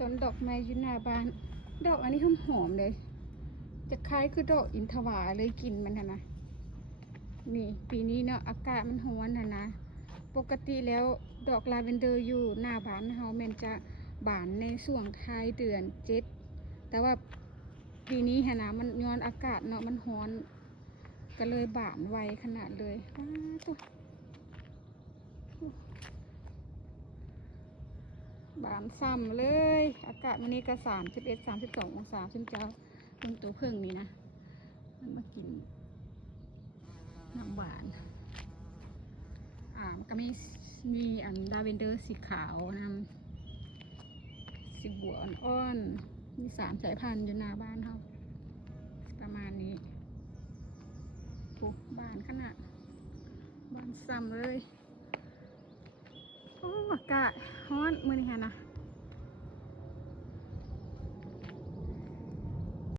ต้นดอกไม้อยู่หน้าบ้านดอกอันนี้หอมๆเลยจะคล้ายคือดอกอินทวาเลยกลิ่นมันนะนี่ปีนี้เนาะอากาศมันร้อนนะปกติแล้วดอกลาเวนเดอร์อยู่หน้าบ้านเฮาแม่นจะบานในช่วงท้ายเดือน7แต่ว่าปีนี้นะมันย้อนอากาศเนาะมันร้อนก็เลยบานไวขนาดเลยตัวบานซ้ำเลยอากาศวันนี้ก็31-32 องศาซึ่งเจ้าตรงตัวพึ่งนี่นะมันมากินน้ำหวานมันก็มีอันดาเวนเดอร์สีขาวนะสีบัวอ่อนๆมี3 สายพันธุ์อยู่หน้าบ้านเขาประมาณนี้โอ้บานขนาดบานซ้ำเลยโอ้อากาศร้อนมื้อนี้ค่ะนะ